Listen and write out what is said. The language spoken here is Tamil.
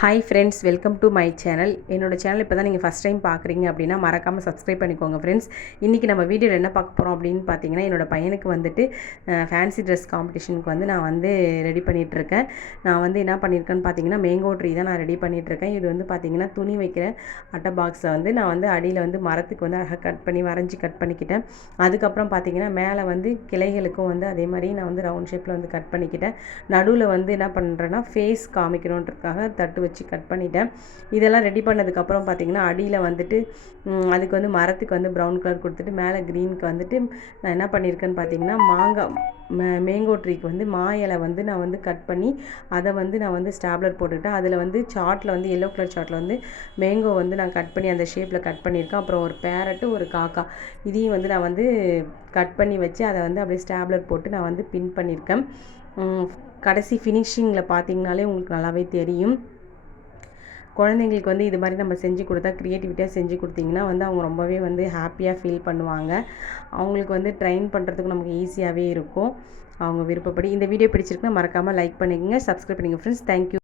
Hi friends, welcome to my channel. என்னோட சேனல் இப்போ தான் நீங்கள் ஃபஸ்ட் டைம் பார்க்குறீங்க அப்படின்னா மறக்காமல் சப்ஸ்கிரைப் பண்ணிக்கோங்க ஃப்ரெண்ட்ஸ். இன்றைக்கி நம்ம வீடியோவில் என்ன பார்க்க போகிறோம் அப்படின்னு பார்த்தீங்கன்னா, என்னோட பையனுக்கு வந்துட்டு ஃபேன்சி ட்ரெஸ் காம்படிஷனுக்கு வந்து நான் வந்து ரெடி பண்ணிகிட்ருக்கேன். நான் வந்து என்ன பண்ணியிருக்கேன்னு பார்த்தீங்கன்னா, மேங்கோ ட்ரீ தான் நான் ரெடி பண்ணிகிட்ருக்கேன். இது வந்து பார்த்திங்கன்னா துணி வைக்கிற அட்டை பாக்ஸை வந்து நான் வந்து அடியில் வந்து மரத்துக்கு வந்து அழகாக கட் பண்ணிக்கிட்டேன். அதுக்கப்புறம் பார்த்திங்கன்னா மேலே வந்து கிளைகளுக்கும் வந்து அதே மாதிரி நான் வந்து ரவுண்ட் ஷேப்பில் வந்து கட் பண்ணிக்கிட்டேன். நடுவில் வந்து என்ன பண்ணுறேன்னா ஃபேஸ் காமிக்கணுன்றதுக்காக தட்டு வச்சு கட் பண்ணிட்டேன். இதெல்லாம் ரெடி பண்ணதுக்கப்புறம் பார்த்திங்கன்னா அடியில் வந்துட்டு அதுக்கு வந்து மரத்துக்கு வந்து ப்ரௌன் கலர் கொடுத்துட்டு மேலே க்ரீனுக்கு வந்துட்டு நான் என்ன பண்ணியிருக்கேன்னு பார்த்தீங்கன்னா மேங்கோ ட்ரீக்கு வந்து மா இலை வந்து நான் வந்து கட் பண்ணி அதை வந்து நான் வந்து ஸ்டாப்லர் போட்டுக்கிட்டேன். அதில் வந்து சார்ட்டில் வந்து எல்லோ கலர் சார்ட்டில் வந்து மேங்கோ வந்து நான் கட் பண்ணி அந்த ஷேப்பில் கட் பண்ணியிருக்கேன். அப்புறம் ஒரு பேரட்டு, ஒரு காக்கா, இதையும் வந்து நான் வந்து கட் பண்ணி வச்சு அதை வந்து அப்படியே ஸ்டாப்லர் போட்டு நான் வந்து பின் பண்ணியிருக்கேன். கடைசி ஃபினிஷிங்கில் பார்த்திங்கனாலே உங்களுக்கு நல்லாவே தெரியும். குழந்தைங்களுக்கு வந்து இது மாதிரி நம்ம செஞ்சு கொடுத்தா, க்ரியேட்டிவிட்டியாக செஞ்சு கொடுத்திங்கன்னா வந்து அவங்க ரொம்பவே வந்து ஹாப்பியாக ஃபீல் பண்ணுவாங்க. அவங்களுக்கு வந்து ட்ரெயின் பண்ணுறதுக்கு நமக்கு ஈஸியாகவே இருக்கும் அவங்க விருப்பப்படி. இந்த வீடியோ பிடிச்சிருக்குன்னா மறக்காமல் லைக் பண்ணிக்கோங்க, சப்ஸ்கிரைப் பண்ணிக்கோங்க ஃப்ரெண்ட்ஸ். தேங்க்யூ.